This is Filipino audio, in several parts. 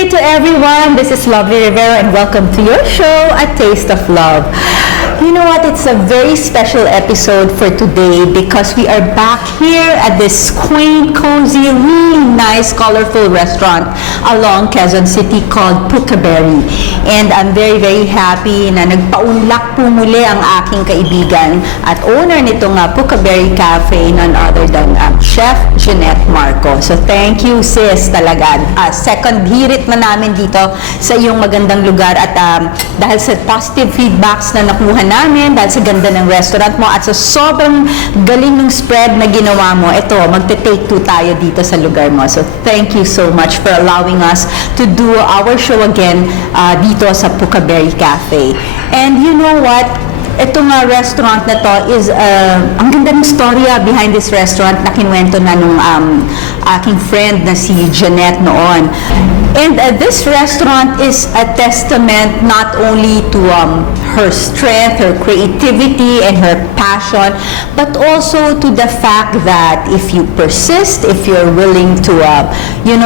day to everyone. This is Lovely Rivera and welcome to your show, A Taste of Love. You know what? It's a very special episode for today because we are back here at this quaint, cozy, really nice, colorful restaurant along Quezon City called Pukaberry. And I'm very, very happy na nagpaunlak po muli ang aking kaibigan at owner nitong Pukaberry Cafe, none other than Chef Jeanette Marco. So thank you sis talaga. Second hirit na namin dito sa iyong magandang lugar at dahil sa positive feedbacks na nakuha namin, dahil sa ganda ng restaurant mo at sa sobrang galing ng spread na ginawa mo, ito, magte-take two tayo dito sa lugar mo. So thank you so much for allowing us to do our show again dito sa Pukaberry Cafe. And you know what? Itong restaurant na to is, ang ganda ng storya behind this restaurant na kinuwento na nung aking friend na si Jeanette noon. And this restaurant is a testament not only to her strength, her creativity, and her passion, but also to the fact that if you persist, if you're willing to,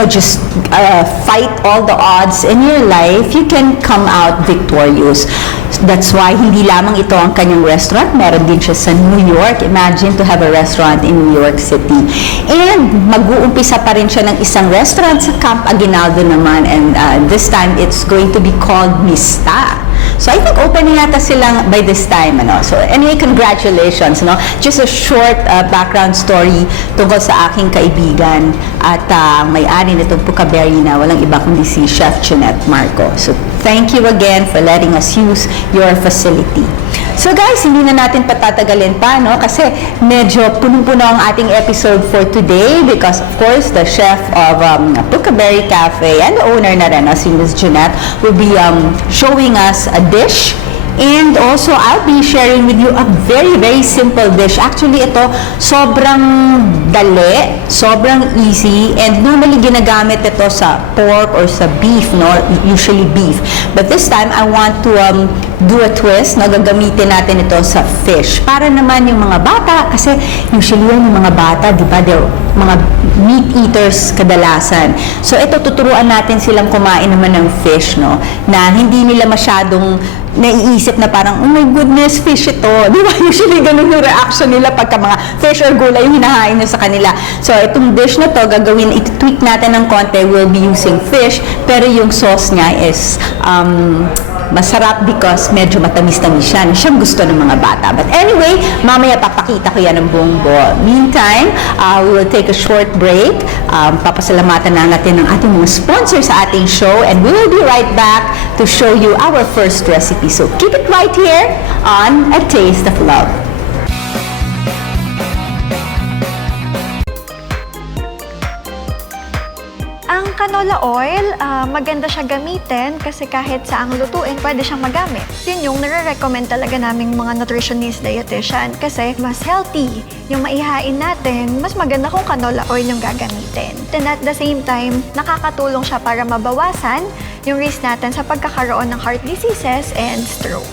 just fight all the odds in your life, you can come out victorious. That's why hindi lamang ito ang kanyang restaurant, meron din siya sa New York. Imagine to have a restaurant in New York City. And mag-uumpisa pa rin siya ng isang restaurant sa Camp Aguinaldo naman, and this time it's going to be called Mista. So I think opening yata silang by this time. So anyway, congratulations. Just a short background story tungkol sa aking kaibigan at ang may-ari nitong Pukaberry na walang iba kundi si Chef Jeanette Marco. So thank you again for letting us use your facility. So guys, hindi na natin patatagalin pa, kasi medyo punong-puno ang ating episode for today because of course the chef of Pukaberry Cafe and the owner na rin, si Ms. Jeanette, will be showing us a dish. And also, I'll be sharing with you a very, very simple dish. Actually, ito, sobrang dali, sobrang easy, and normally ginagamit ito sa pork or sa beef, usually beef. But this time, I want to do a twist, gagamitin natin ito sa fish. Para naman yung mga bata, kasi usually yung mga bata, di ba, they're mga meat eaters kadalasan. So, ito, tuturuan natin silang kumain naman ng fish, na hindi nila masyadong naiisip na parang, oh my goodness, fish ito. Di ba? Usually, ganun yung reaction nila pagka mga fish or gulay yung hinahain nyo sa kanila. So, itong dish na to, gagawin, iti-tweak natin ng konti. We'll be using fish, pero yung sauce niya is masarap because medyo matamis-tamis siya. Siyang gusto ng mga bata. But anyway, mamaya papakita ko yan ng buong buo. Meantime, we will take a short break. Papasalamatan na natin ng ating mga sponsors sa ating show, and we will be right back to show you our first recipe. So keep it right here on A Taste of Love. Ang canola oil, maganda siya gamitin kasi kahit saang lutuin, pwede siyang magamit. Yun yung nare-recommend talaga naming mga nutritionist, dietitian kasi mas healthy yung maihain natin, mas maganda kung canola oil yung gagamitin. Then at the same time, nakakatulong siya para mabawasan yung risk natin sa pagkakaroon ng heart diseases and stroke.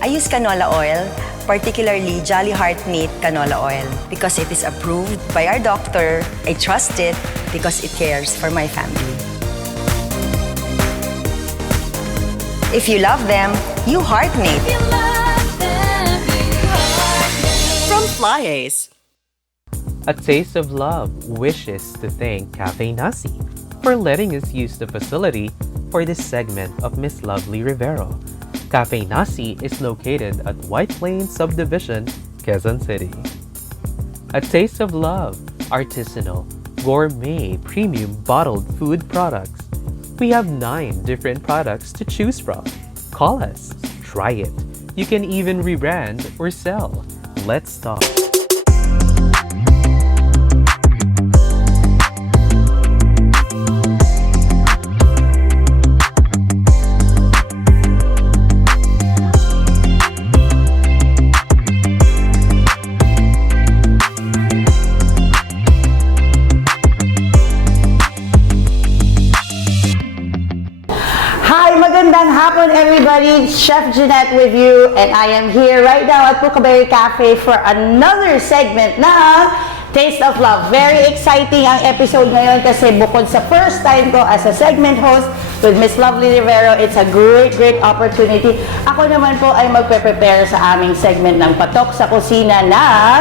I use canola oil, particularly Jolly Heart Meat canola oil, because it is approved by our doctor. I trust it because it cares for my family. If you love them, you heart meat. From Flyes. A Taste of Love wishes to thank Cafe Nasi for letting us use the facility for this segment of Miss Lovely Rivero. Cafe Nasi is located at White Plains Subdivision, Quezon City. A Taste of Love, artisanal, gourmet, premium bottled food products. We have 9 different products to choose from. Call us, try it. You can even rebrand or sell. Let's talk. Magandang hapon everybody, Chef Jeanette with you, and I am here right now at Pukaberry Cafe for another segment na Taste of Love. Very exciting ang episode ngayon kasi bukod sa first time ko as a segment host with Miss Lovely Rivero, it's a great opportunity. Ako naman po ay magpe-prepare sa aming segment ng Patok sa Kusina ng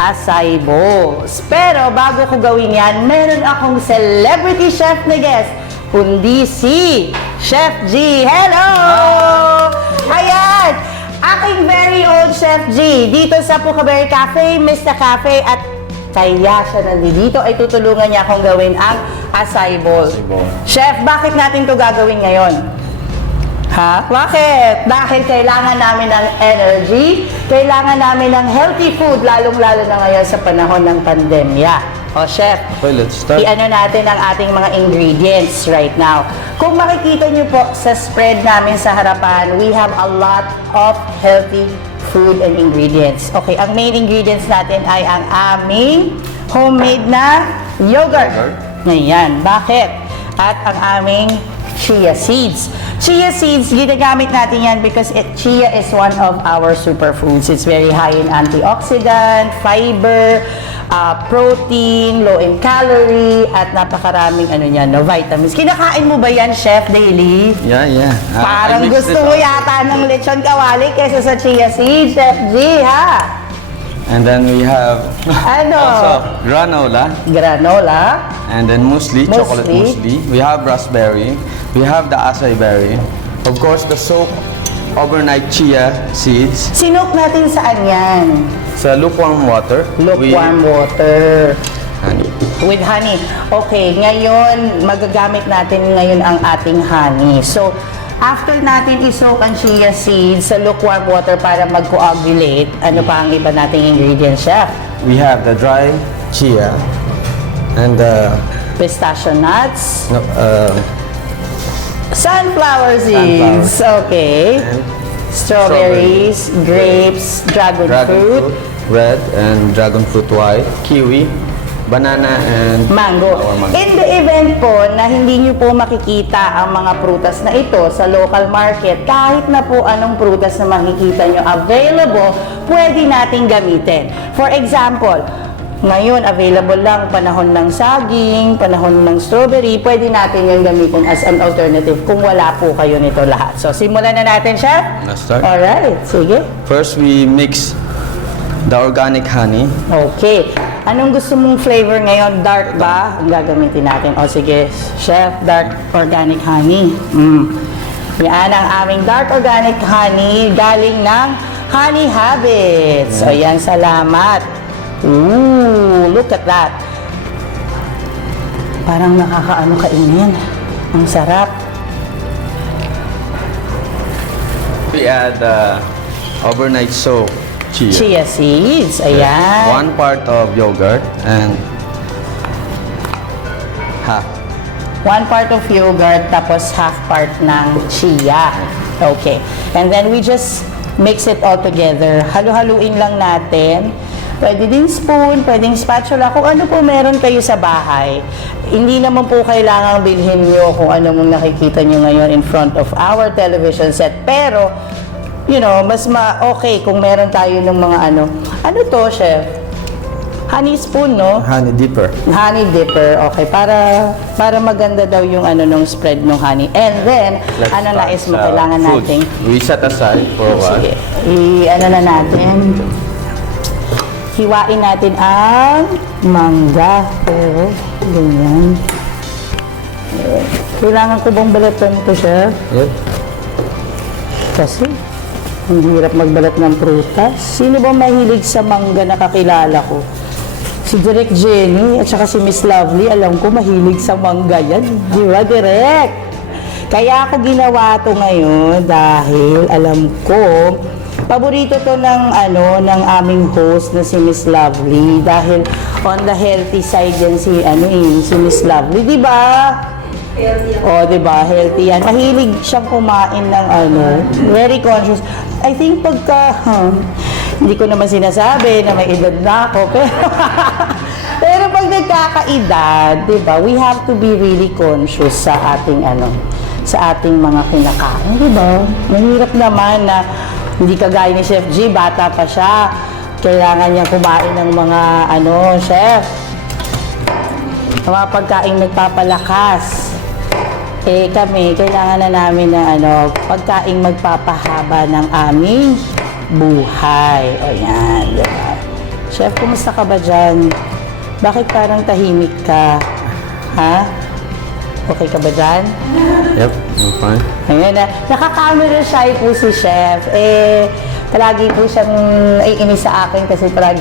Acai Bowls. Pero bago ko gawin yan, meron akong celebrity chef na guest, kundi si Chef G. Hello! Ayan! Aking very own Chef G dito sa Pucaberry Cafe, Mr. Cafe, at kaya siya nandito ay tutulungan niya akong gawin ang acai bowl. Chef, bakit natin to gagawin ngayon? Ha? Bakit? Dahil kailangan namin ng energy, kailangan namin ng healthy food, lalong-lalo na ngayon sa panahon ng pandemya. O, Chef, Okay, let's start. i-ano natin ang ating mga ingredients right now. Kung makikita niyo po sa spread namin sa harapan, we have a lot of healthy food and ingredients. Okay, ang main ingredients natin ay ang aming homemade na yogurt. Ngayon, bakit? At ang aming chia seeds. Chia seeds, ginagamit natin yan because chia is one of our superfoods. It's very high in antioxidant, fiber, protein, low in calorie, at napakaraming vitamins. Kinakain mo ba yan, Chef, daily? Yeah. Parang I mix gusto this mo up. yata ng lechon kawali kaysa sa chia seeds, Chef G, ha? And then we have Ano? also granola. Granola. And then muesli, chocolate Muesli. muesli. We have raspberry. We have the acai berry. Of course, the soaked overnight chia seeds. Sinok natin saan yan? Sa lukewarm water. Lukewarm water. Honey. With honey. Okay, ngayon, magagamit natin ngayon ang ating honey. So, after natin isoak ang chia seeds sa lukewarm water para mag-coagulate, ano pa ang iba nating ingredients, Chef? We have the dry chia. And the Pistachio nuts, no, sunflower seeds, okay, and strawberries, grapes, dragon fruit, red, and dragon fruit white, kiwi, banana, and mango. or mango. In the event po na hindi nyo po makikita ang mga prutas na ito sa local market, kahit na po anong prutas na makikita nyo available, pwede nating gamitin. For example, ngayon available lang panahon ng saging, panahon ng strawberry, pwede natin yung gamitin as an alternative kung wala po kayo nito lahat. So, simulan na natin, Chef? Let's start. Alright, sige. First, we mix the organic honey. Okay. Anong gusto mong flavor ngayon? Dark ba? Ang gagamitin natin. O sige, Chef, dark organic honey. Yan ang aming dark organic honey galing ng Honey Habits. So yan, salamat. Ooh, look at that. Parang nakakaano kainin. Ang sarap. We add overnight soaked chia. Chia seeds. Ayan. 1 part of yogurt and half. 1 part of yogurt, tapos half part ng chia. Okay. And then we just mix it all together. Halu-haluin lang natin. Pwede din spoon, pwedeng spatula, kung ano po meron kayo sa bahay. Hindi naman po kailangang bilhin nyo kung ano mong nakikita nyo ngayon in front of our television set. Pero, you know, mas okay kung meron tayo ng mga ano to, Chef? Honey spoon, no? Honey dipper. Honey dipper, okay. Para maganda daw yung nung spread ng honey. And then, Let's nais mo, start, kailangan foods. nating... We set aside for a while. Sige, na natin. Hiwain natin ang mangga. Pero, ganyan. Kailangan ko bang balatan ito, Chef? Yep. Kasi, ang hirap magbalat ng prutas. Sino ba mahilig sa mangga na kakilala ko? Si Direk Jenny at saka si Miss Lovely, alam ko mahilig sa mangga yan. Di ba, Direk? Kaya ako ginawa to ngayon dahil alam ko paborito to ng aming host na si Miss Lovely dahil on the healthy side yan si Miss Lovely, di ba? Oh, di ba? Healthy yan. Mahilig siyang kumain ng very conscious. I think pagka hindi ko naman sinasabi na may edad na ako, pero pag nagkakaedad, di ba? We have to be really conscious sa ating sa ating mga kinakain, di ba? Mahirap naman na hindi kagaya ni Chef G, bata pa siya. kailangan niya kumain ng mga chef, mga pagkain nagpapalakas. Eh kami, kailangan na namin ng pagkain magpapahaba ng aming buhay. O yan, diba? Chef, kumusta ka ba dyan? Bakit parang tahimik ka? Ha? Okay ka ba dyan? Yep, I'm fine. Ayan na. Nakaka-camera shy po si Chef. Palagi po siyang iinis sa akin kasi palagi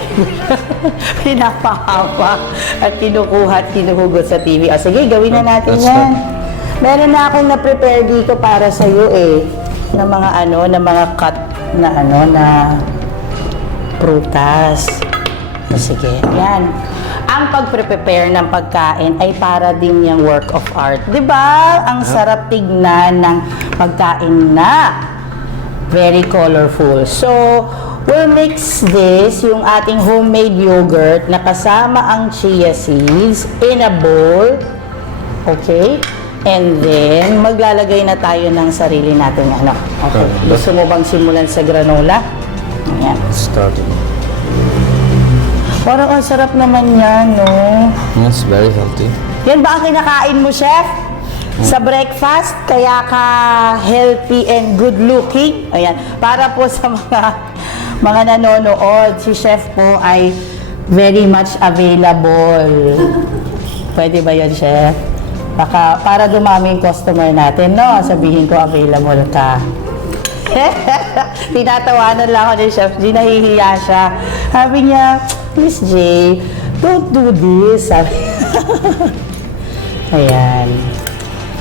pinapahapa at kinukuha at kinuhugot sa TV. O sige, gawin na natin Let's yan. Meron na akong na-prepare dito para sa iyo na mga na mga cut na na prutas. O sige, yan. Ang pag-prepare ng pagkain ay para din yung work of art. 'Di ba? Ang sarap tignan ng pagkain na very colorful. So, we'll mix this, yung ating homemade yogurt na kasama ang chia seeds in a bowl. Okay? And then, maglalagay na tayo ng sarili natin Okay. Gusto mo bang simulan sa granola? Ayan. Starting. Parang ang sarap naman yan, no? It's very healthy. Yan ba ang kinakain mo, Chef? Sa breakfast, kaya ka healthy and good looking. Ayan. Para po sa mga nanonood, si Chef po ay very much available. Pwede ba yun, Chef? Baka para dumami yung customer natin, no? Sabihin ko available ka. Tinatawanan lang ako ni Chef G, nahihiya siya. Sabi niya, please Jay, don't do this. Sabi Ayan.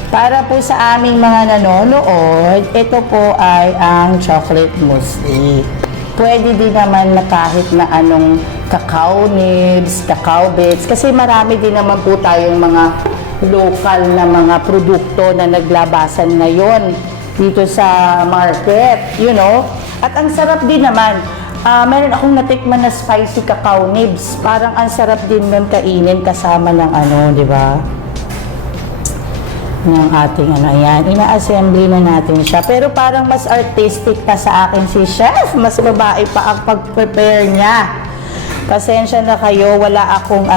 Para po sa aming mga nanonood, ito po ay ang chocolate muesli. Pwede din naman na kahit na anong cacao nibs, cacao bits, kasi marami din naman po tayong mga local na mga produkto na naglabasan ngayon dito sa market, you know. At ang sarap din naman, meron akong natikman na spicy cacao nibs. Parang ang sarap din nun kainin kasama ng di ba? Ng ating ayan. Ina-assembly na natin siya. Pero parang mas artistic pa sa akin si Chef. Mas babae pa ang pag-prepare niya. Pasensya na kayo, wala akong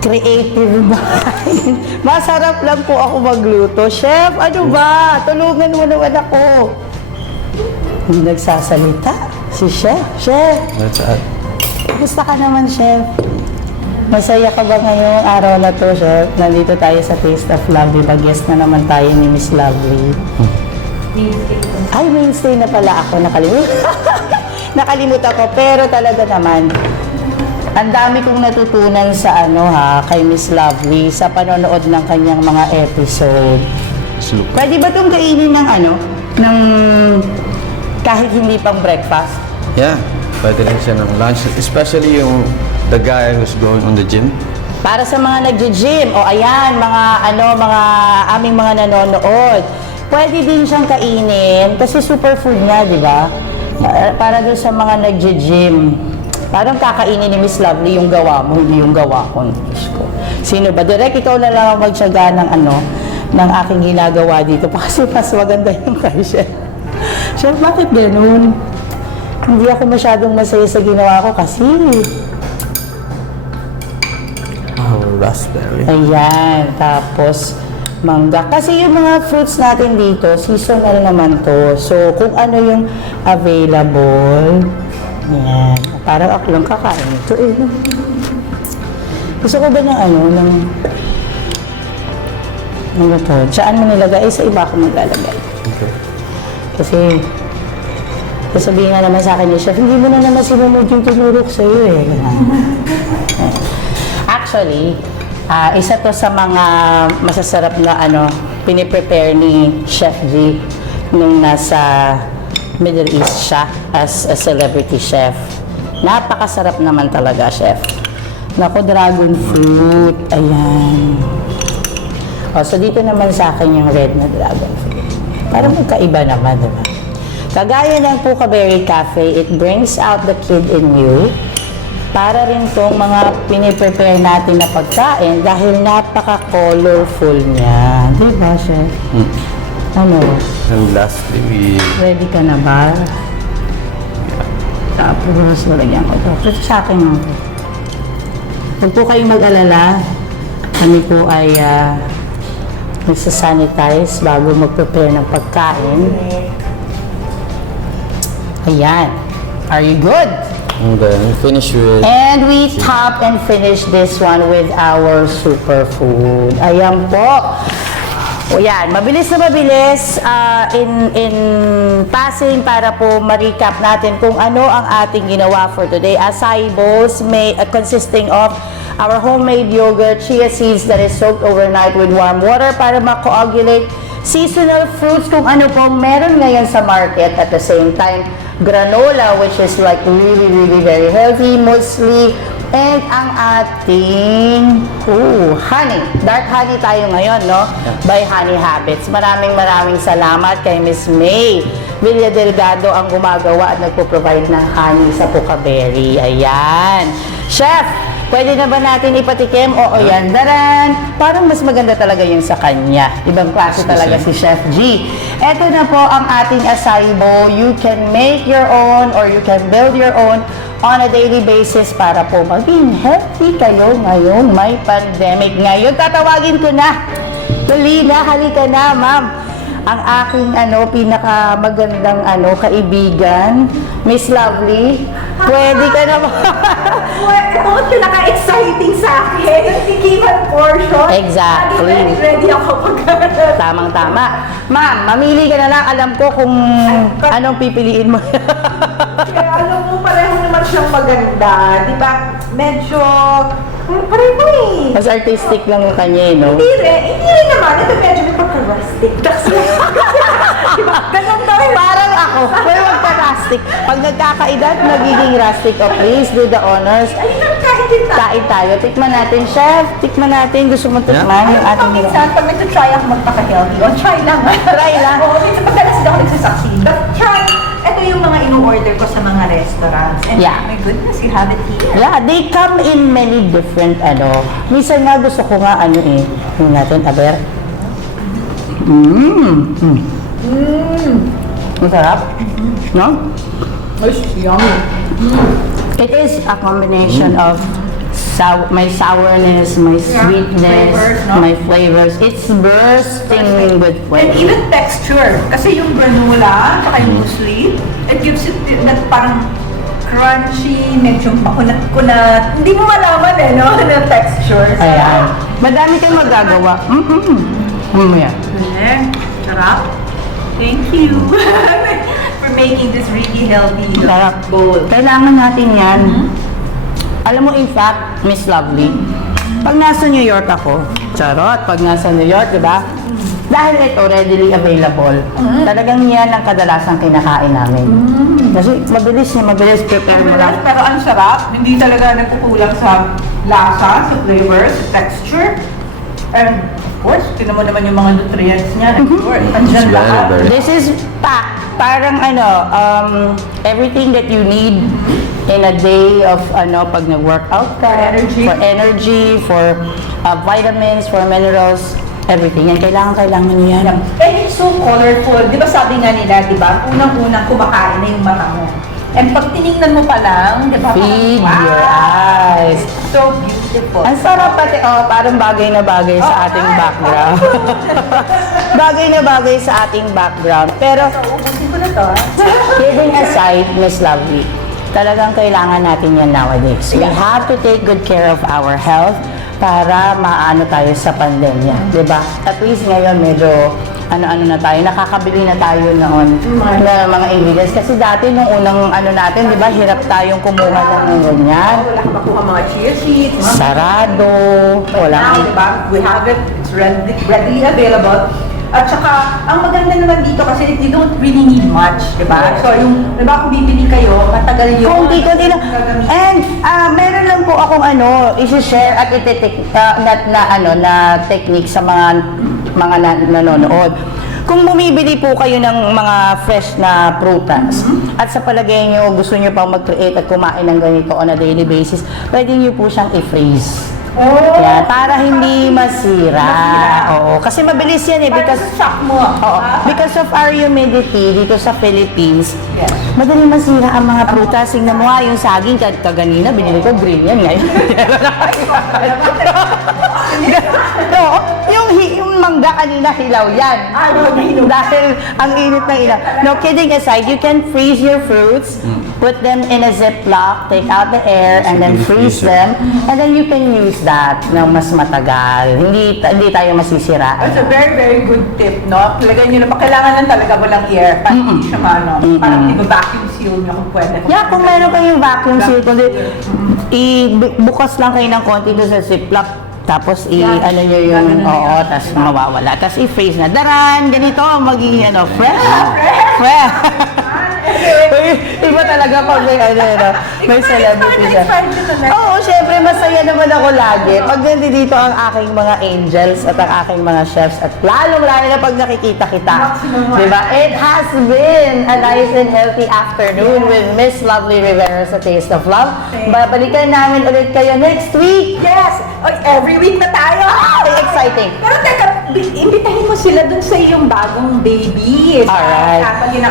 creative mind. Masarap lang po ako magluto. Chef, ano ba? Tulungan mo naman ako. Hindi nagsasalita. Si Chef. Chef, That's it. gusto ka naman, Chef? Masaya ka ba ngayong araw na to, Chef? Nandito tayo sa Taste of Love. Diba, guest na naman tayo ni Miss Lovely. Ay, Wednesday na pala ako. Nakalimutan ko. Pero talaga naman, ang dami kong natutunan sa kay Miss Lovely sa panonood ng kanyang mga episode. Sloop. Pwede ba itong kainin ng kahit hindi pang breakfast? Yeah, pwede rin siya ng lunch. Especially the guy who's going on the gym. Para sa mga nagji-gym, o ayan, mga aming mga nanonood, pwede din siyang kainin kasi superfood niya, di ba? Para doon sa mga nagji-gym. Parang kakainin ni Miss Lovely yung gawa mo, hindi yung gawa ko. Sino ba? Direk, ikaw na lang ang magtiyaga ng aking ginagawa dito kasi mas maganda yung kay Chef. Chef, bakit ganun? Hindi ako masyadong masaya sa ginawa ko kasi Raspberry. ayan, tapos mangga. Kasi yung mga fruits natin dito, seasonal naman to. So, kung ano yung available, yan. Parang ako lang kakain ito Gusto ko ba ng ito? Saan mo nilagay? Sa iba ako maglalagay. Okay. Kasi, sasabihin nga naman sa akin ni Chef, hindi mo na naman sinunod yung tinurok sa'yo Actually, isa to sa mga masasarap na piniprepare ni Chef G nung nasa Middle East siya as a celebrity chef. Napakasarap naman talaga, Chef. Naku, dragon fruit. Ayan. So dito naman sa akin yung red na dragon fruit. Para magkaiba naman, diba? Kagaya ng Puka Berry Cafe, it brings out the kid in you. Para rin tong mga piniprepare natin na pagkain dahil napaka-colorful niya. Diba, Chef? And lastly, Ready ka na ba? Tapos, lalagyan ko ito. Ito sa akin mo. Huwag po kayong mag-alala. Kami po ay nagsasanitize bago mag-prepare ng pagkain. Ayan. Are you good? And then finish with And we top and finish this one with our superfood. Ayan po. O yan, mabilis na mabilis in passing para po ma-recap natin kung ano ang ating ginawa for today. Acai bowls consisting of our homemade yogurt, chia seeds that is soaked overnight with warm water para ma-coagulate, seasonal fruits kung ano pong meron ngayon sa market, at the same time granola, which is like really very healthy, muesli, and ang ating honey. Dark honey tayo ngayon, no? By Honey Habits. Maraming salamat kay Miss May Villa Delgado ang gumagawa at nagpo-provide ng honey sa Pukaberry. Ayan. Chef, pwede na ba natin ipatikim? Oo, yan. Daran! Parang mas maganda talaga yung sa kanya. Ibang klase talaga si Chef G. Ito na po ang ating acai bowl. You can make your own or you can build your own on a daily basis para po maging healthy kayo ngayong may pandemic. Ngayon, tatawagin ko na. Dali na, halika na, ma'am. Ang aking pinakamagandang kaibigan, Miss Lovely. Pwede ka na ba? Ito ang pinaka-exciting sa akin. Ang tikiman portion. Exactly. Ready ako pag Tamang-tama. Ma'am, mamili ka na lang. Alam ko kung anong pipiliin mo. Kaya alam mo, pareho naman siyang maganda. Di ba? Medyo... pareho eh. Mas artistic lang yung kanya, no? Hindi rin naman. Ito medyo may pagka-rustic. Di ba? Ganun daw. Parang ako. Pero magka-rustic. Pag nagkakaedad, nagiging rustic. Oh, please do the honors. Ayun, kain din tayo. Kain tayo. Tikman natin, chef. Tikman natin. Gusto mo tikman yung ating Minsan, pag nag-try ako magpaka-healthy, try lang. Try lang. Oo, minsan pagdalas din ako nagsasucceed. But try. Ito yung mga ino-order ko sa mga restaurants. And Yeah. my goodness, you have it here. Yeah, they come in many different, minsan nga gusto ko nga, yung natin, aber. Masarap. No? It's yummy. It is a combination of may sourness, my sweetness, flavors, no? my flavors. It's bursting with And flavor. even texture. Kasi yung granola, saka yung muesli, it gives it that parang crunchy, medyo makunat-kunat. Hindi mo malaman no? Na texture. Ayan. Madami kang magagawa. Mamaya. Sarap. Thank you for making this really healthy Sarap. bowl. Kailangan natin yan. Alam mo, in fact, Miss Lovely, pag nasa New York ako, charot, pag nasa New York, di ba? Dahil ito readily available, talagang yan ang kadalasang kinakain namin. Kasi mabilis prepare mo lang. Pero ang sarap, hindi talaga nagkukulang sa lasa, sa flavor, sa texture. And of course, tinan mo naman yung mga nutrients niya. Of course, andyan It's lahat. very This is parang everything that you need in a day of pag nag-workout ka, for energy, for vitamins, for minerals, everything. Yan, kailangan nyo yan. And it's so colorful. Di ba sabi nga nila, di ba? Unang-unang kumakain na yung mata mo. And pag tinignan mo pa lang, di ba? Feed parang, your eyes. It's so beautiful. Ang sarap pati, parang bagay na bagay sa ating background. Bagay na bagay sa ating background. Pero, So, ubusin ko na to. kidding aside, Miss Lovely, talagang kailangan natin yan nowadays. We have to take good care of our health para maano tayo sa pandemya, di ba? At least ngayon medyo na tayo, nakakabili na tayo noon na mga ingredients. Kasi dati nung unang natin, di ba, hirap tayong kumuha ng ganyan. Wala ka makuha mga chia seeds. mga- Sarado, wala Now, kang di ba? We have it. It's readily available. At saka, ang maganda naman dito kasi you don't really need much, di ba? So, yung, di ba, kung bibili kayo, matagal yung... konti lang. And meron lang po akong i-share at na technique sa mga nanonood. Kung bumibili po kayo ng mga fresh na prutas at sa palagay nyo gusto nyo pang mag-create at kumain ng ganito on a daily basis, pwede nyo po siyang i-freeze. Oh! Yan, para hindi masira. Oo, kasi mabilis yan eh. Because Because, shock mo. oo, because of our humidity dito sa Philippines, Yes. madaling masira ang mga prutas. Tingnan mo nga, yung saging kaganina, binili ko green yan ngayon. Oo, yung mangga kanina hilaw yan. Dahil ang init ng ilaw. No, kidding aside, you can freeze your fruits, put them in a Ziploc, take out the air, and then freeze them, and then you can use that ng mas matagal. Hindi tayo masisira. That's a very, very good tip, no? Talaga nyo na, kailangan lang talaga walang air. Para hindi siya maano. Parang vacuum seal nyo kung pwede. Yeah, kung meron kayong vacuum seal, bukas lang kayo ng konti doon sa Ziploc, tapos ano nyo yung, oo, tapos mawawala. Tapos i-freeze na. Daran, ganito, magiging fresh. Fresh. Iba talaga pag may celebrity siya. Oo, syempre, masaya naman ako lagi. Pag nandito ang aking mga angels at ang aking mga chefs at lalong-lalo na pag nakikita kita. Diba? It has been a nice and healthy afternoon with Miss Lovely Rivera sa Taste of Love. Babalikan namin ulit kayo next week. Yes! Oy, every week na tayo! Ay, exciting. Pero teka, imbitahin mo sila dun sa iyong bagong baby. Alright.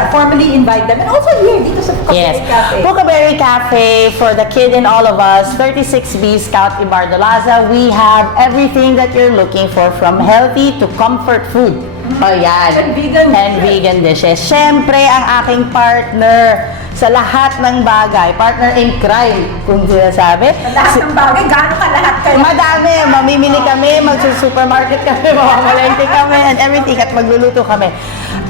Formally invite them. And also here, dito sa Yes. Cafe. Pucaberry Cafe for the kid and all of us. 36B Scout Ibardolaza. We have everything that you're looking for, from healthy to comfort food. Ayan. And vegan dishes. Siyempre, ang aking partner sa lahat ng bagay. Partner in crime, kung sinasabi. Lahat ng bagay, gaano ka lahat kayo? Madami. Mamimili kami, magsusupermarket kami, mamamalengke kami, and everything. At magluluto kami.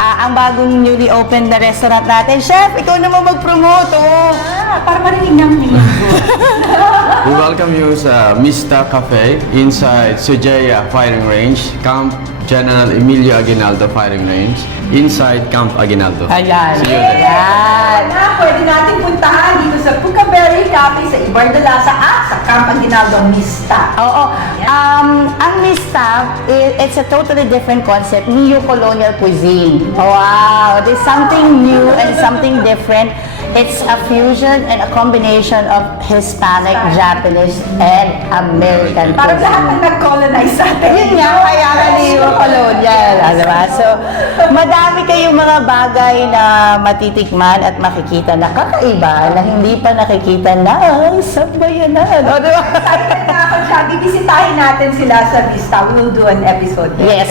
Ang bagong newly opened na restaurant natin. Chef, ikaw naman mag-promote. Oh. Para marinig ng We welcome you sa Mista Cafe inside Sujaya Firing Range, Camp General Emilio Aguinaldo Firing Range, inside Camp Aguinaldo. Ayan. See you there. Ayan. Pwede natin puntahan dito sa Pucaberry Cafe sa Ibardolaza at sa Camp Aguinaldo Mista. Oo. Ang Mista, it's a totally different concept. Neo-colonial cuisine. Wow. There's something new and something different. It's a fusion and a combination of Hispanic, Japanese, and American Parang lahat cuisine. ng nag-colonize sa atin. Yun nga, kaya ka neo-colonial. Diba? So, madami kayong mga bagay na matitikman at makikita na kakaiba na hindi pa nakikita na sa bayanan. O, diba? Excited na ako siya. Bibisitahin natin sila sa Vista. We'll do an episode. Yes,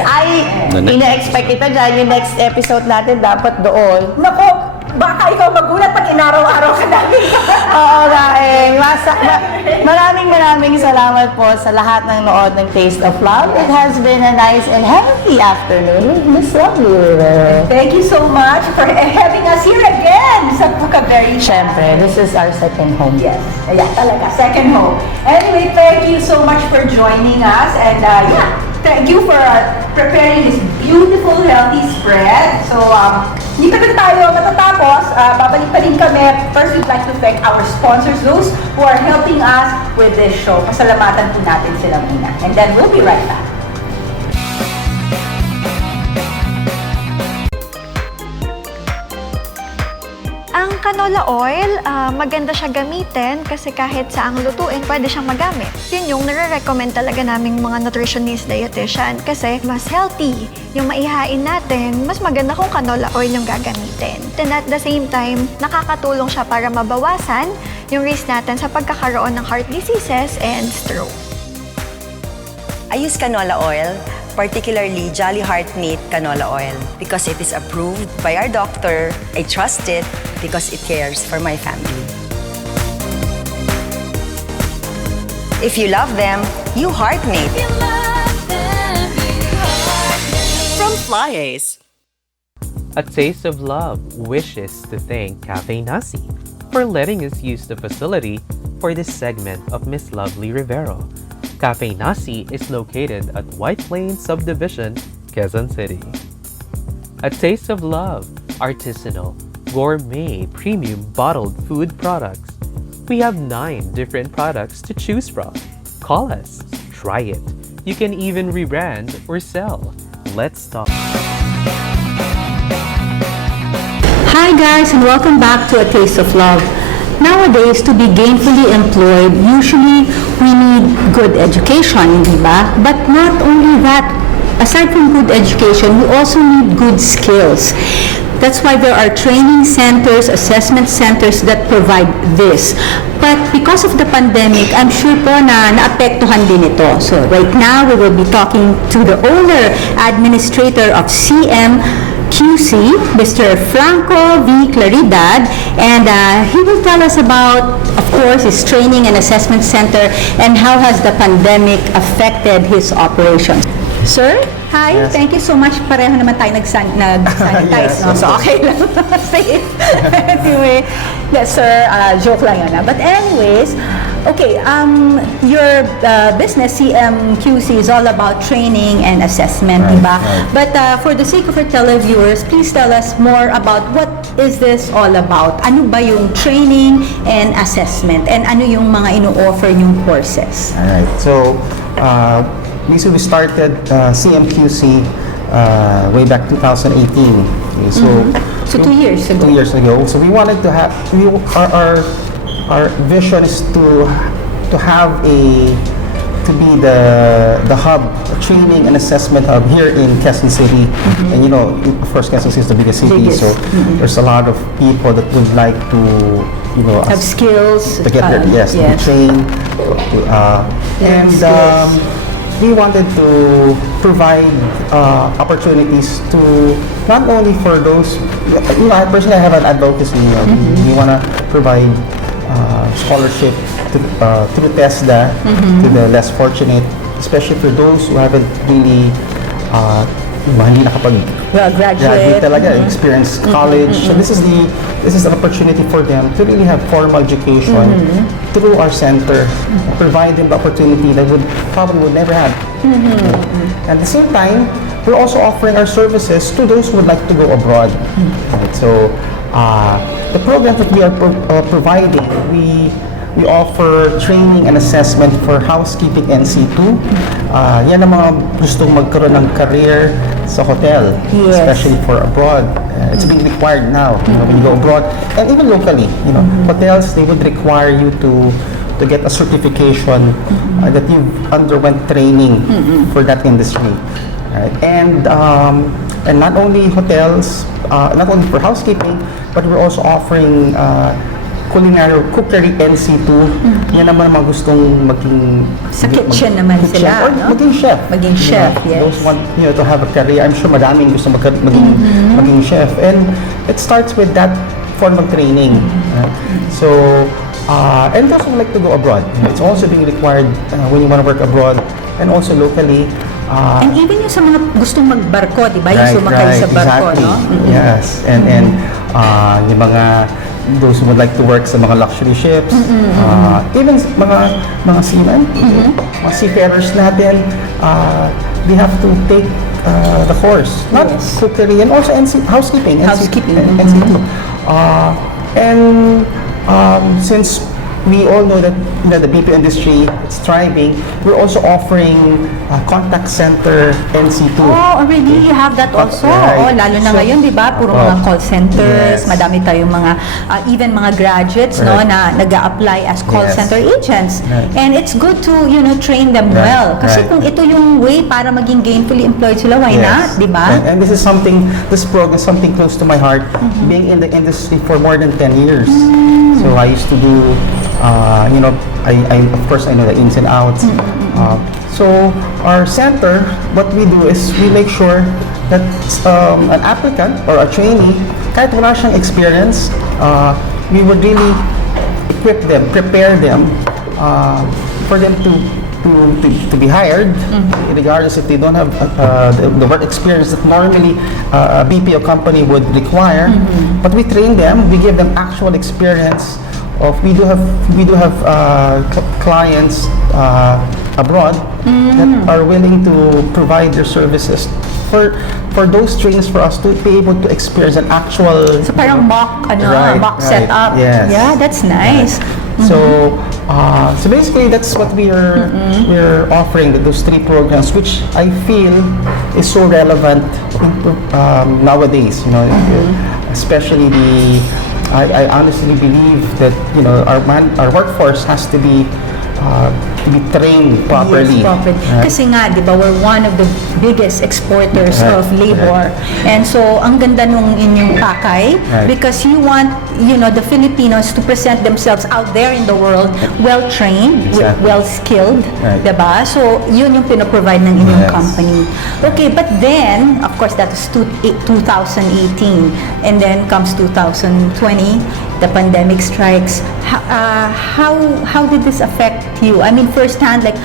ina-expect kita dyan. Yung next episode natin dapat doon. Nako, baka ikaw magulat pag inaraw-araw ka namin. Oo, Daeng. Maraming salamat po sa lahat ng nood ng Taste of Love. It has been a nice and healthy afternoon with Miss Lovely Rivera. Thank you so much for having us here again sa Pucaberry. Siyempre, this is our second home. Yes. Yeah, talaga. Second home. Anyway, thank you so much for joining us. And thank you for preparing this beautiful, healthy spread. So, hindi pa rin tayo matatapos. Babalik pa rin kami. First, we'd like to thank our sponsors, those who are helping us with this show. Pasalamatan po natin sila muna. And then, we'll be right back. Ang canola oil, maganda siya gamitin kasi kahit saang lutuin, pwede siyang magamit. Yun yung nare-recommend talaga naming mga nutritionist dietitian kasi mas healthy yung maihain natin, mas maganda kung canola oil yung gagamitin. And at the same time, nakakatulong siya para mabawasan yung risk natin sa pagkakaroon ng heart diseases and stroke. I use canola oil, particularly Jolly Heart Meat canola oil, because it is approved by our doctor. I trust it because it cares for my family. If you love them, you heart meat. From Flyers. A Taste of Love wishes to thank Cafe Nasi for letting us use the facility for this segment of Miss Lovely Rivero. Cafe Nasi is located at White Plains Subdivision, Quezon City. A Taste of Love, artisanal, gourmet, premium bottled food products. We have 9 different products to choose from. Call us, try it. You can even rebrand or sell. Let's talk. Hi guys, and welcome back to A Taste of Love. nowadays, to be gainfully employed, usually we need good education, di ba? But not only that, aside from good education, we also need good skills. That's why there are training centers, assessment centers that provide this. But because of the pandemic, I'm sure po na naapektuhan din ito. So right now, we will be talking to the owner administrator of CMQC, Mr. Franco V. Claridad, and he will tell us about, of course, his training and assessment center and how has the pandemic affected his operations. Sir, hi. Yes. Thank you so much. Pareho naman tayo nag-sanitize, Yes, no? So, okay lang. Safe. Anyway, yes, sir. Joke lang yun. But anyways, okay, your business, CMQC, is all about training and assessment, Right, diba? right. But for the sake of our televiewers, please tell us more about what is this all about? Ano ba yung training and assessment? And ano yung mga ino-offer yung courses? Alright, so basically we started CMQC way back 2018. Okay, so So 2 years ago. 2 years ago. So we wanted to have our vision is to have to be the hub, training and assessment hub here in Quezon City. And you know, of course, Quezon City is the biggest city, Biggest. so there's a lot of people that would like to, you know, Have skills. to get their, yes, to be trained. And we wanted to provide opportunities to not only for those, you know, I personally have an advocacy. We want to provide scholarship through TESDA to the less fortunate, especially for those who haven't really hindi Graduate. graduate talaga, experience college. So this is an opportunity for them to really have formal education through our center, provide them the opportunity that probably would never have. At the same time, we're also offering our services to those who would like to go abroad. Right? So the program that we are providing, we offer training and assessment for housekeeping NC2. Yan ang mga gustong magkaroon ng career sa hotel, Yes. especially for abroad. It's being required now, you know, when you go abroad, and even locally, you know, hotels, they would require you to get a certification that you've underwent training for that industry. Right? And not only hotels, not only for housekeeping, but we're also offering cookery NC2. Yan naman ang mga gustong maging Sa kitchen naman kitchen, sila, or no? maging chef. Maging You chef, know, yes. Those want, you know, to have a career. I'm sure maraming gusto maging chef. And it starts with that form of training. So, and those who like to go abroad. It's also being required when you want to work abroad and also locally. And even yung sa mga gustong magbarko, di ba? Yung sumakay sa barko, exactly. no? Yes, and yung mga those who would like to work sa mga luxury ships, even mga seamen, mga seafarers natin, they have to take the course, not cookery and also housekeeping. Housekeeping. NC2. And since we all know that, you know, the BPO industry is thriving, we're also offering contact center NC2. Oh, already you have that also. Right. Oh, lalo na So, ngayon, di ba? Puro mga call centers, yes. madami tayong mga, even mga graduates, no, Right. na nag-a-apply as call Yes. center agents. Right. And it's good to, you know, train them Right, well. Kasi right. kung ito yung way para maging gainfully employed sila, why not? Di ba? And this is something, this program is something close to my heart, being in the industry for more than 10 years. So I used to do, you know, I of course I know the ins and outs. So our center, what we do is we make sure that an applicant or a trainee, kahit wala siyang experience, we would really equip them, prepare them for them to be hired, regardless if they don't have the work experience that normally a BPO company would require. But we train them, we give them actual experience. We do have clients abroad that are willing to provide their services for those trainers, for us to be able to experience an actual. So parang mock, Right, mock right, setup. yes. Yeah, that's nice. So, so basically, that's what we're offering, those three programs, which I feel is so relevant nowadays. You know, especially I honestly believe that our workforce has to be trained properly. Yes, properly. Right? Kasi nga, di ba, we're one of the biggest exporters Right, of labor. And so, ang ganda nung inyong pakay Right. because you want, the Filipinos to present themselves out there in the world well-trained, Exactly. well-skilled, Right. di ba? So, yun yung pinoprovide ng inyong Yes. company. Okay, but then, of course, that was 2018. And then comes 2020, the pandemic strikes. How did this affect you? I mean, firsthand, like,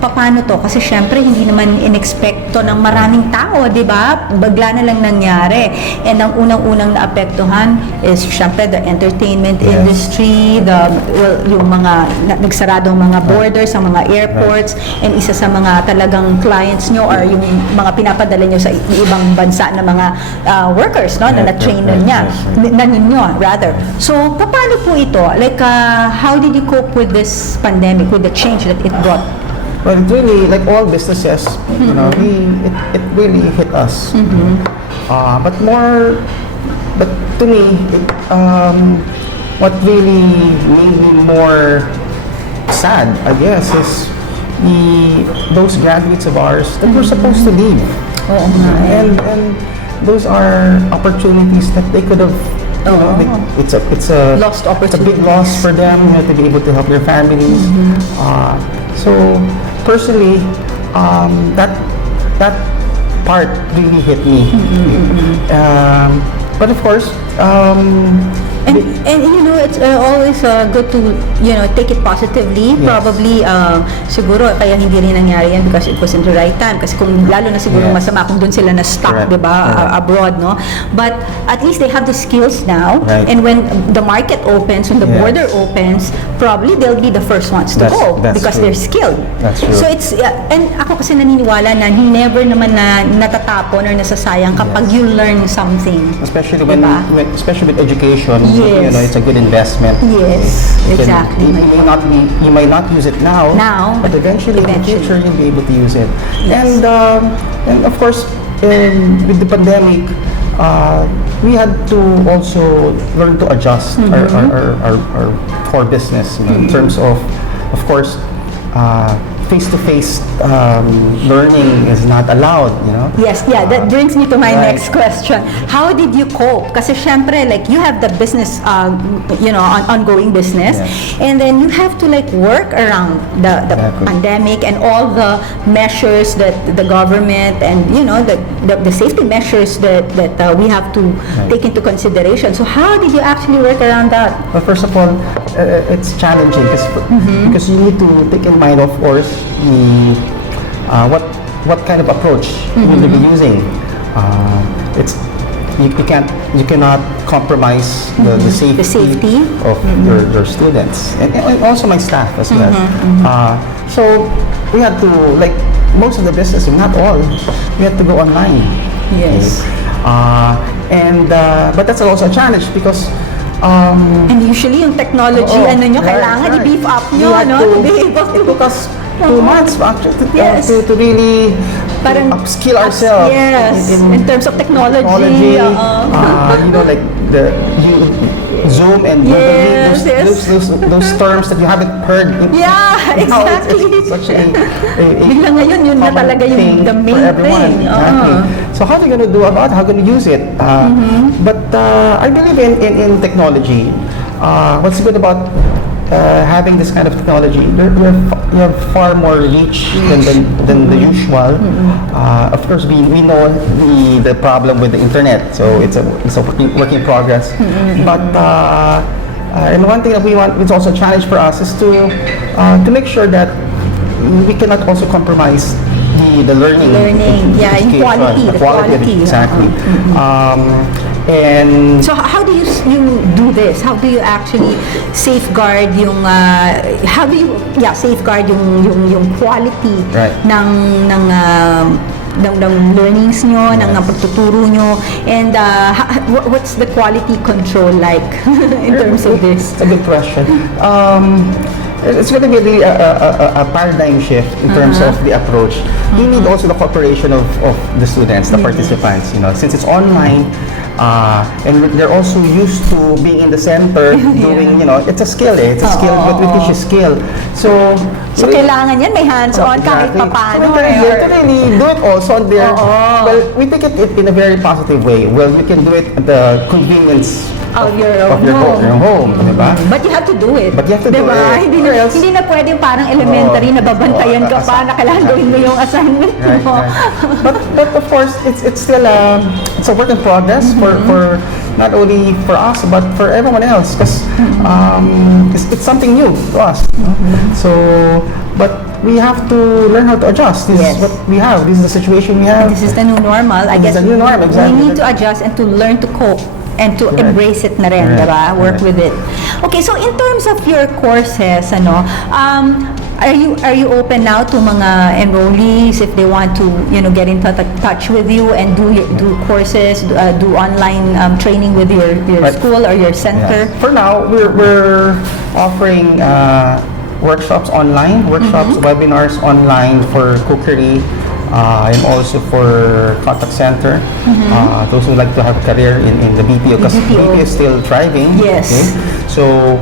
paano to? Kasi syempre, hindi naman in-expect to ng maraming tao, di ba? Bagla na lang nangyari. And ang unang-unang naapektuhan is, syempre, the entertainment Yes. industry, yung mga nagsaradong mga borders, ang mga airports, and isa sa mga talagang clients nyo are yung mga pinapadala nyo sa ibang bansa na mga workers, no? Na Right, na-train right, niya, right. na ninyo, rather. So, paano po ito? Like, how did you cope with this pandemic, with the change that it brought? Well, it really, like all businesses, it really hit us. But to me, what really made me more sad, I guess, is those graduates of ours that were supposed to leave. Oo nga, And those are opportunities that they could have. It's a Lost It's a big loss for them, to be able to help their families. So personally, that part really hit me. But of course, And it's always good to take it positively. Yes. Probably siguro kaya hindi rin nangyari yan because it was in the right time. Kasi kung lalo na siguro Yes. masama kung doon sila na stuck, Correct. 'di ba, Correct. abroad, no? But at least they have the skills now. Right. And when the market opens, when the Yes. border opens, probably they'll be the first ones to That's- go that's because true. they're skilled. That's true. So it's and ako kasi naniniwala na never naman na natatapon or nasasayang kapag Yes. you learn something. especially Diba? especially with education, Yes. it's a good investment. Yes, You can- exactly. you may not use it now, Now, but eventually, in the eventually. future, you'll be able to use it. Yes. And of course, with the pandemic, we had to also learn to adjust our core business, in terms of course, face-to-face learning is not allowed. Yes, yeah, that brings me to my Right. next question. How did you cope? Kasi syempre, like, you have the business, ongoing business, Yes. and then you have to, like, work around the Exactly. pandemic and all the measures that the government and, the safety measures that we have to take into consideration. So how did you actually work around that? But first of all, it's challenging because you need to take in mind, of course, what kind of approach will you be using. You cannot compromise the safety, safety. of your students and also my staff as well. So we had to, like most of the business, not all, we had to go online. Yes. But that's also a challenge because And usually yung technology, kailangan i-beef up nyo, to be able to. It took us 2 months actually Yes. to really Parang upskill ourselves. Yes, in terms of technology. Like Zoom and Google Yes, Meet, yes. those terms that you haven't heard. Yeah, Now exactly. It's such a Bigla ngayon, yun na common talaga yung thing the for main everyone. thing. Exactly. So how are you going to do about it? How are you going to use it? But I believe in technology. What's good about having this kind of technology? You have far more reach than the usual. Of course, we know the problem with the internet, so it's a work in progress. But and one thing that we want, it's also a challenge for us, is to make sure that we cannot also compromise the learning. Yeah, in education, quality, the the quality of it, quality. exactly. And So how do you do this? How do you actually safeguard yung safeguard yung quality Right. ng learnings nyo, ng pagtuturo nyo, and what's the quality control like in terms of this? It's a good question. It's going to be really a paradigm shift in terms of the approach. We need also the cooperation of the students, the participants. Since it's online, And they're also used to being in the center, doing, it's a skill it's a skill, but we teach a skill. So kailangan yan, may hands-on kahit papano. So we're here to really do it also on there. Well, we take it in a very positive way. Well, we can do it at the convenience Of your home, diba? But you have to do it. But you have to do diba? it. Hindi na pwedeng parang elementary na babantayan ka pa na kailangan gawin mo yung assignment mo. But of course, it's still it's a work in progress for not only for us but for everyone else, because it's something new to us. So, but we have to learn how to adjust. This is what we have. This is the situation we have. This is the new normal. I guess the new normal, exactly. We need to adjust and to learn to cope and to embrace it na rin, diba? Work with it. Okay, so in terms of your courses, are you open now to mga enrollees if they want to, get in touch with you and do courses, do online training with your school or your center? Yeah. For now, we're offering workshops online, webinars online for cookery, and also for contact center. Those who like to have a career in the BPO, because BPO is still thriving. Yes. Okay? So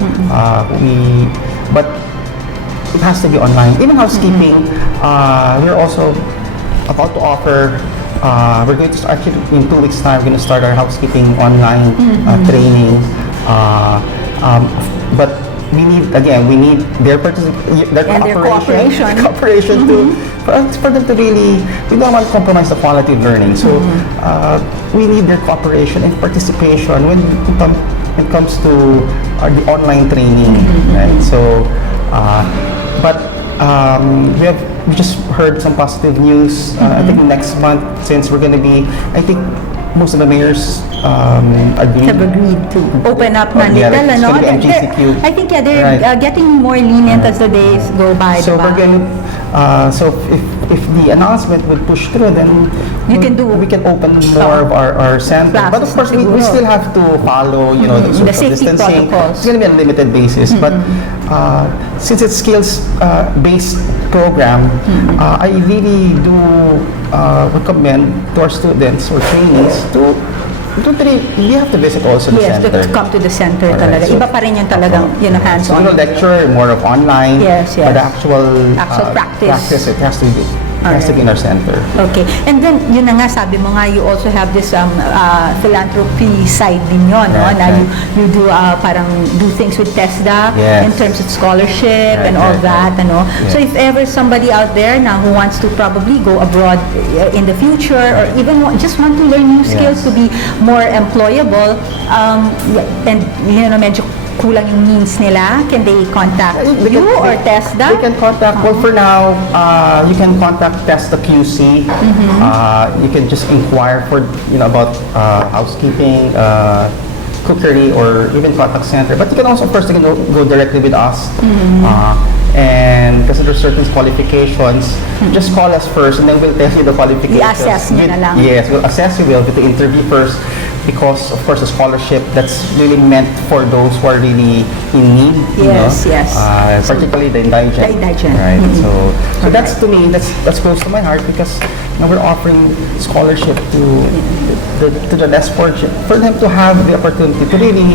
but it has to be online. Even housekeeping, we're also about to offer. We're going to start in 2 weeks' time. We're going to start our housekeeping online training. But we need their cooperation to for them to really. We don't want to compromise the quality of learning. So we need their cooperation and participation when it comes to the online training, right? So, but we just heard some positive news. I think next month, since we're going to be, I think most of the mayors have agreed to open up na little, MGCQ. I think they're getting more lenient as the days go by. So diba? we're going to. So if the announcement would push through, then we can open more of our center. But of course, we still have to follow, the social distancing. Protocols. It's going to be on a limited basis. But since it's skills-based program, I really do recommend to our students or trainees to you have to visit also the center. Yes, to come to the center talaga. So, Iba pa rin yung talagang, hands-on. So, lecture, more of online. Yes. But the actual practice. it has to be. Has to be in our center. Okay. And then, yun na nga, sabi mo nga, you also have this philanthropy side din yun, no? Na you do parang do things with TESDA in terms of scholarship and all that, ano? So if ever somebody out there now who wants to probably go abroad in the future or even just want to learn new skills to be more employable, and medyo kulang yung means nila, can they contact you or TESDA? They can contact, well for now, you can contact TESDA QC. You can just inquire for, about housekeeping, cookery, or even contact center. But you can also, of course, go directly with us. And because there's certain qualifications, just call us first and then we'll tell you the qualifications. I-assess nyo na lang. Yes, we'll assess you. We'll get the interview first because, of course, the scholarship that's really meant for those who are really in need. Yes. Particularly the indigent. Right. So that's to me, that's close to my heart because we're offering scholarship to the less fortunate for them to have the opportunity to really.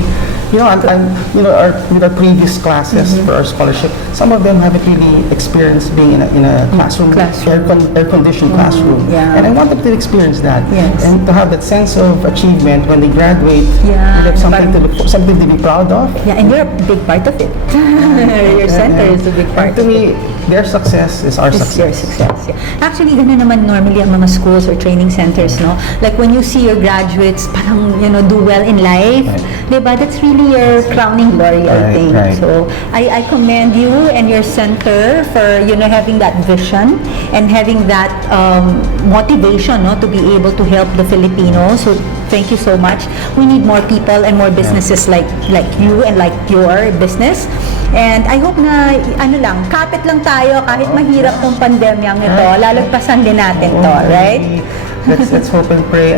With our previous classes for our scholarship, some of them haven't really experienced being in a classroom. Air-conditioned classroom. And I want them to experience that. And to have that sense of achievement when they graduate, like something to be proud of. Yeah, and you're a big part of it. Your center is a big part. And to me, their success is our success. Your success. Actually, ganun naman normally ang mga schools or training centers, no? Like when you see your graduates parang, do well in life, diba? That's really your crowning glory, I think. So, I commend you and your center for, having that vision and having that motivation, no, to be able to help the Filipinos. So, thank you so much. We need more people and more businesses like you and like your business. And I hope na, kapit lang tayo kahit mahirap tong pandemyang ito, lalagpasan din natin to, right? Let's hope and pray.